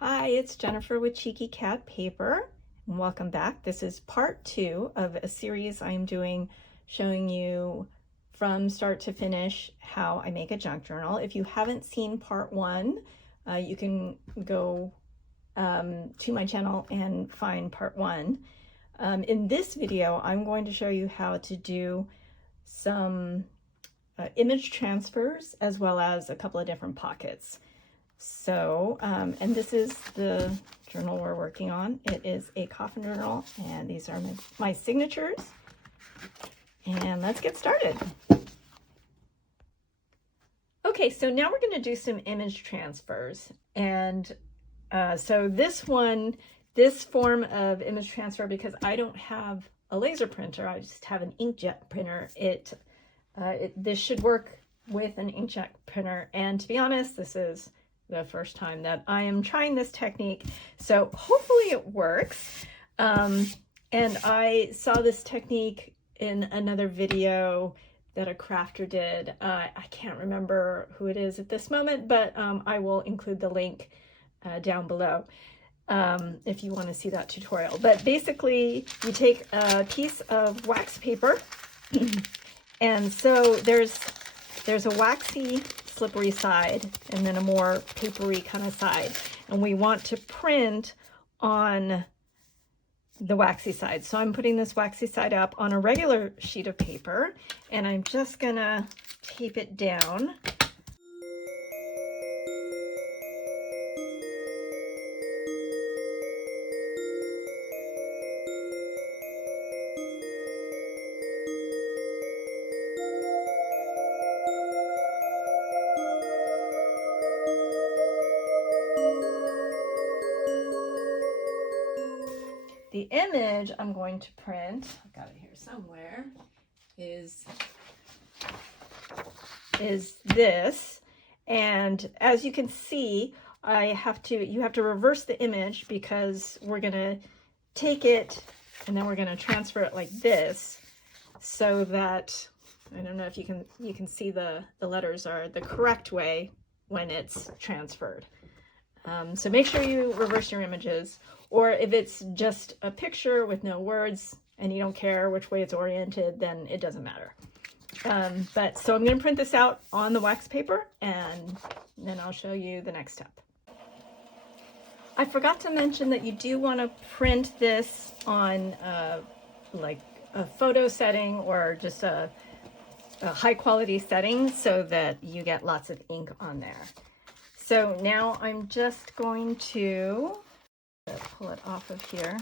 Hi, it's Jennifer with Cheeky Cat Paper, and welcome back. This is part 2 of a series I'm doing showing you from start to finish how I make a junk journal. If you haven't seen part 1, you can go to my channel and find part 1. In this video, I'm going to show you how to do some image transfers as well as a couple of different pockets. So, and this is the journal we're working on. It is a Coffin Journal, and these are my signatures. And let's get started. Okay, so now we're going to do some image transfers. And so this form of image transfer, because I don't have a laser printer, I just have an inkjet printer, this should work with an inkjet printer. And to be honest, this is the first time that I am trying this technique, so hopefully it works. And I saw this technique in another video that a crafter did. I can't remember who it is at this moment, but I will include the link down below if you want to see that tutorial. But basically, you take a piece of wax paper, and so there's a waxy, slippery side and then a more papery kind of side, and we want to print on the waxy side. So I'm putting this waxy side up on a regular sheet of paper, and I'm just gonna tape it down. The image I'm going to print, I've got it here somewhere, is this. And as you can see, you have to reverse the image, because we're going to take it and then we're going to transfer it like this, so that, I don't know if you can see the letters are the correct way when it's transferred. So make sure you reverse your images, or if it's just a picture with no words and you don't care which way it's oriented, then it doesn't matter. So I'm going to print this out on the wax paper, and then I'll show you the next step. I forgot to mention that you do want to print this on like a photo setting, or just a high quality setting, so that you get lots of ink on there. So now I'm just going to pull it off of here.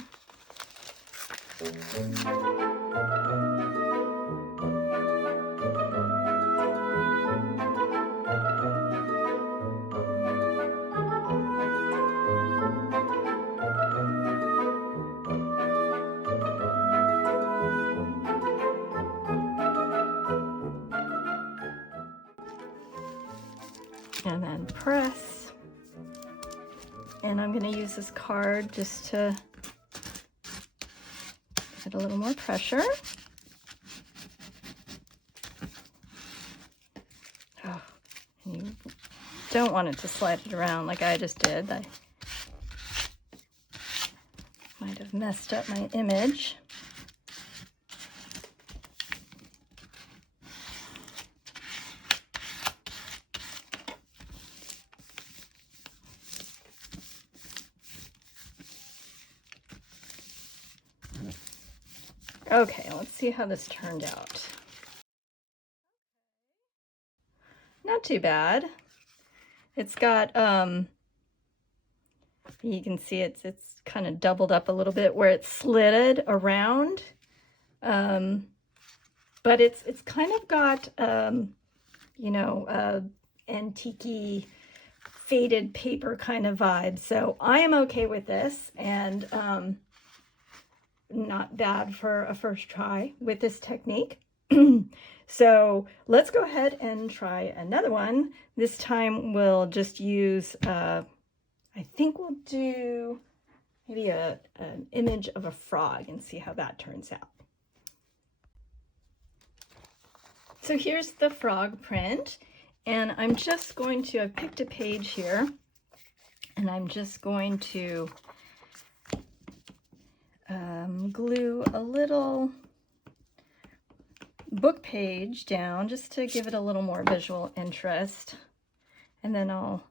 And then press. And I'm going to use this card just to get a little more pressure. Oh, and you don't want it to slide it around like I just did. I might have messed up my image. Okay, let's see how this turned out. Not too bad. It's got, you can see it's kind of doubled up a little bit where it's slitted around. But it's kind of got, you know, antique-y, faded paper kind of vibe. So I am okay with this, and not bad for a first try with this technique. So let's go ahead and try another one. This time we'll just use, I think we'll do maybe an image of a frog and see how that turns out. So here's the frog print, and I'm just going to, I've picked a page here, And I'm just going to glue a little book page down just to give it a little more visual interest. And then I'll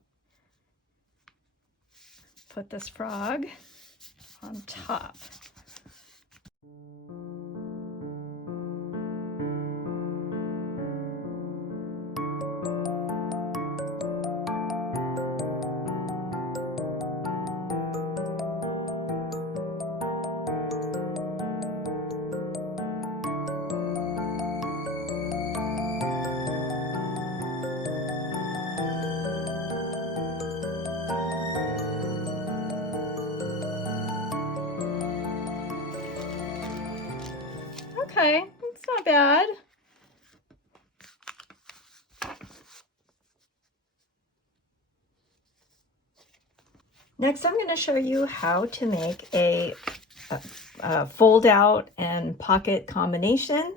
put this frog on top. Okay, it's not bad. Next, I'm going to show you how to make a fold out and pocket combination.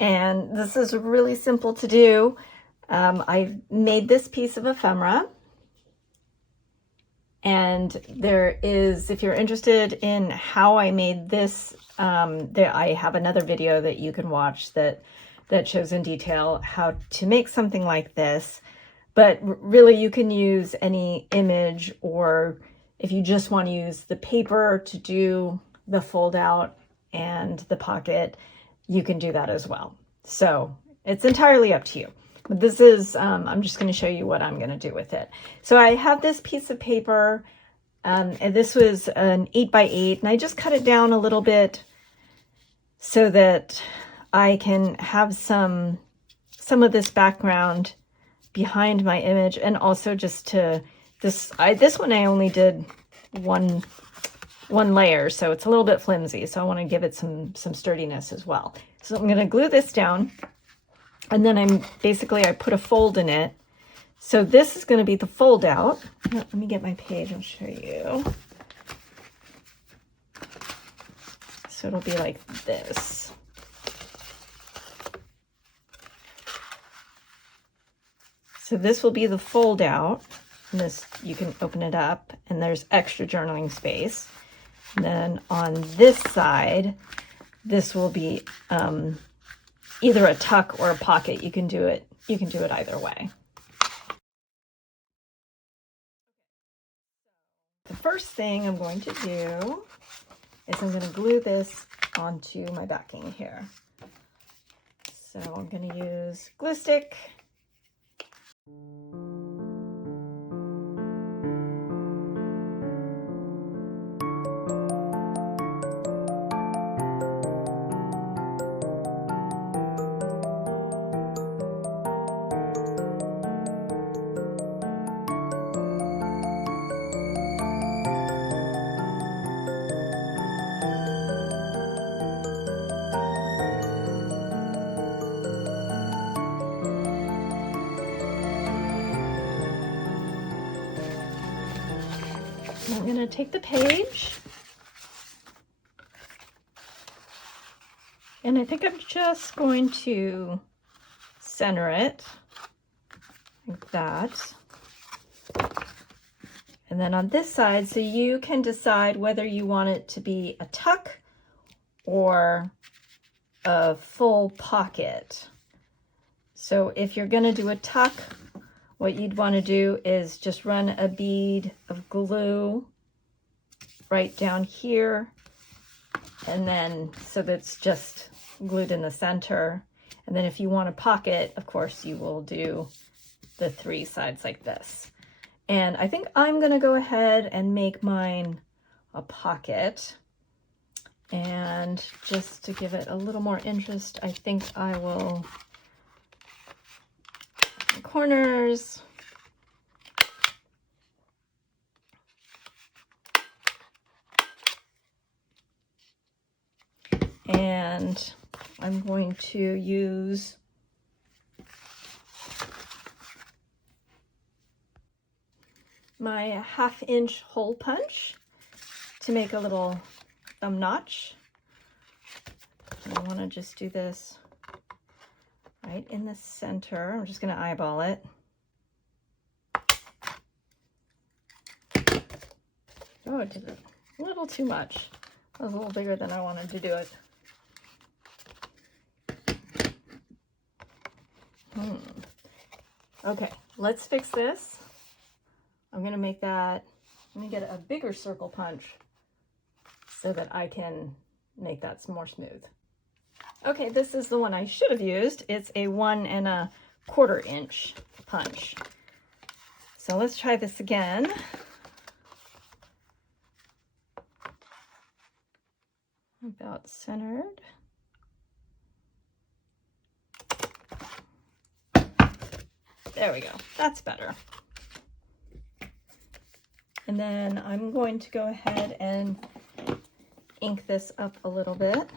And this is really simple to do. I made this piece of ephemera. And there is, if you're interested in how I made this, I have another video that you can watch that shows in detail how to make something like this. But really you can use any image, or if you just want to use the paper to do the fold out and the pocket, you can do that as well. So it's entirely up to you. But this is, I'm just going to show you what I'm going to do with it. So I have this piece of paper, and this was an 8x8, and I just cut it down a little bit so that I can have some of this background behind my image, and also just to, this one I only did one layer, so it's a little bit flimsy, so I want to give it some sturdiness as well. So I'm going to glue this down. And then I put a fold in it. So this is going to be the fold out. Let me get my page, I'll show you. So it'll be like this. So this will be the fold out. And this, you can open it up and there's extra journaling space. And then on this side, this will be, either a tuck or a pocket. You can do it either way. The first thing I'm going to do is I'm going to glue this onto my backing here. So I'm going to use glue stick. I'm going to take the page, and I think I'm just going to center it like that. And then on this side, so you can decide whether you want it to be a tuck or a full pocket. So if you're going to do a tuck, what you'd want to do is just run a bead of glue right down here, and then so that's just glued in the center. And then if you want a pocket, of course, you will do the 3 sides like this. And I think I'm going to go ahead and make mine a pocket. And just to give it a little more interest, I think I will corners. And I'm going to use my 1/2 inch hole punch to make a little thumb notch. And I want to just do this right in the center. I'm just going to eyeball it. Oh, it did a little too much. That was a little bigger than I wanted to do it. Okay, let's fix this. I'm gonna make that, let me get a bigger circle punch so that I can make that more smooth. Okay, this is the one I should have used. It's a 1 1/4 inch punch. So let's try this again. About centered. There we go, that's better. And then I'm going to go ahead and ink this up a little bit.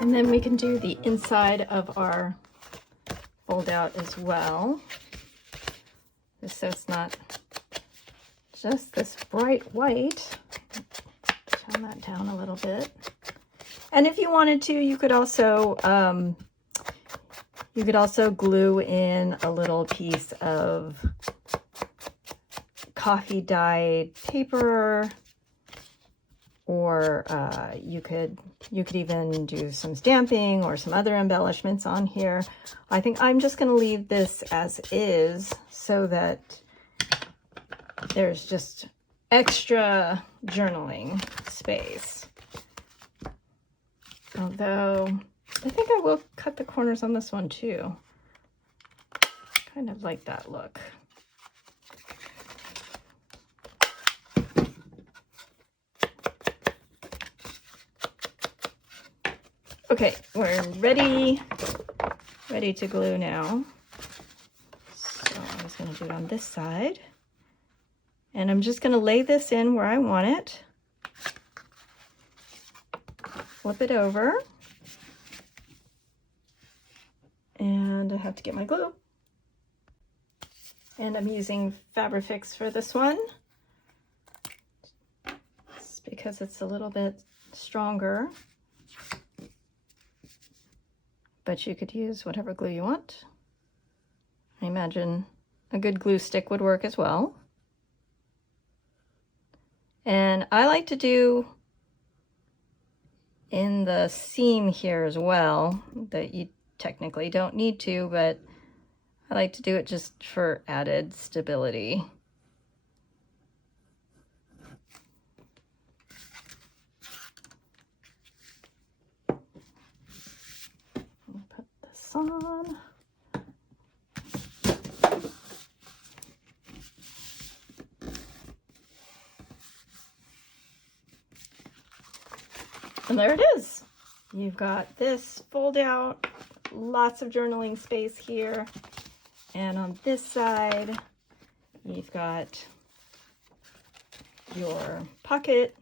And then we can do the inside of our fold out as well, just so it's not just this bright white. Tone that down a little bit. And if you wanted to, you could also glue in a little piece of coffee dyed paper, or you could even do some stamping or some other embellishments on here. I think I'm just going to leave this as is so that there's just extra journaling space. Although I think I will cut the corners on this one too. Kind of like that look. Okay, we're ready to glue now. So I'm just going to do it on this side. And I'm just going to lay this in where I want it. Flip it over. And I have to get my glue. And I'm using Fabrifix for this one. It's because it's a little bit stronger. But you could use whatever glue you want. I imagine a good glue stick would work as well. And I like to do in the seam here as well, that you technically don't need to, but I like to do it just for added stability. Put this on. And there it is. You've got this fold out, lots of journaling space here. And on this side, you've got your pocket.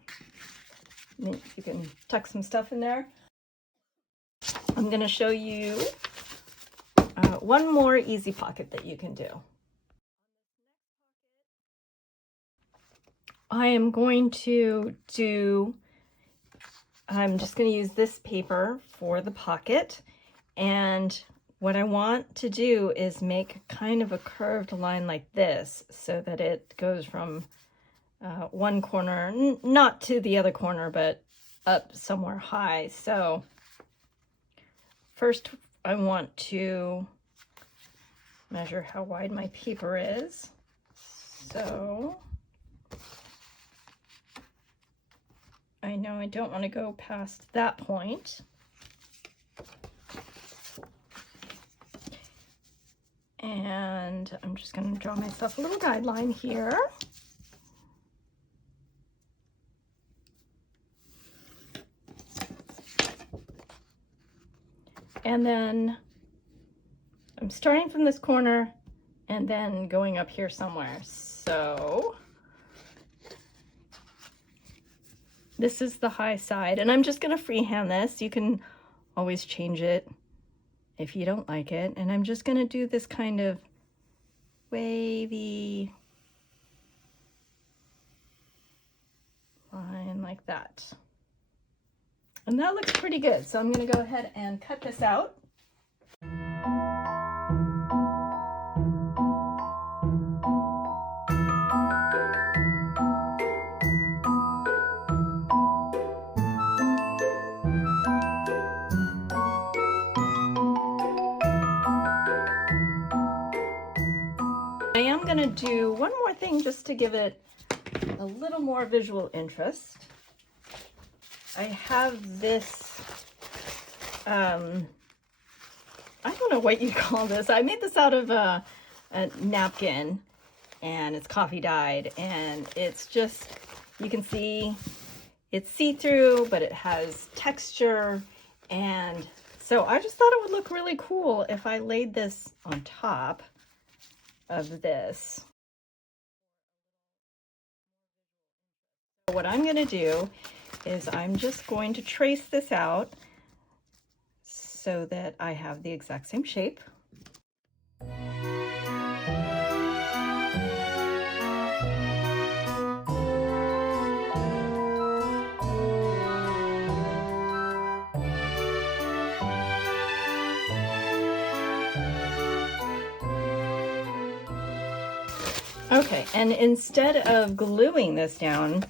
You can tuck some stuff in there. I'm going to show you one more easy pocket that you can do. I'm just going to use this paper for the pocket, and what I want to do is make kind of a curved line like this so that it goes from one corner, not to the other corner, but up somewhere high. So first I want to measure how wide my paper is. So I know I don't want to go past that point. And I'm just going to draw myself a little guideline here. And then I'm starting from this corner and then going up here somewhere. So this is the high side, and I'm just going to freehand this. You can always change it if you don't like it. And I'm just going to do this kind of wavy line like that. And that looks pretty good. So I'm going to go ahead and cut this out. I am going to do one more thing just to give it a little more visual interest. I have this, I don't know what you call this. I made this out of a napkin, and it's coffee dyed, and it's just, you can see it's see-through, but it has texture. And so I just thought it would look really cool if I laid this on top of this. What I'm going to do is I'm just going to trace this out so that I have the exact same shape. Okay, and instead of gluing this down,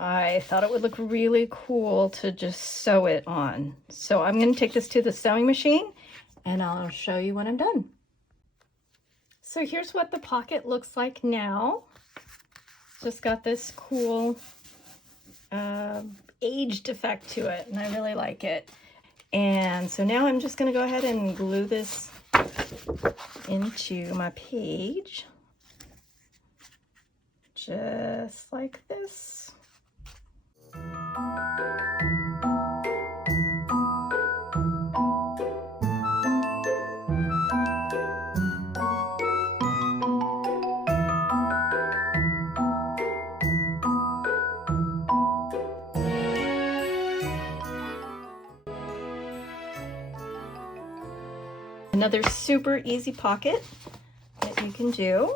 I thought it would look really cool to just sew it on. So I'm going to take this to the sewing machine and I'll show you when I'm done. So here's what the pocket looks like now. Just got this cool aged effect to it, and I really like it. And so now I'm just going to go ahead and glue this into my page. Just like this. Another super easy pocket that you can do.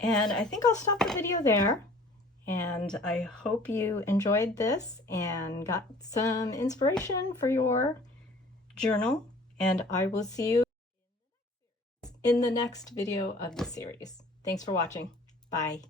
And I think I'll stop the video there. And I hope you enjoyed this and got some inspiration for your journal. And I will see you in the next video of the series. Thanks for watching. Bye.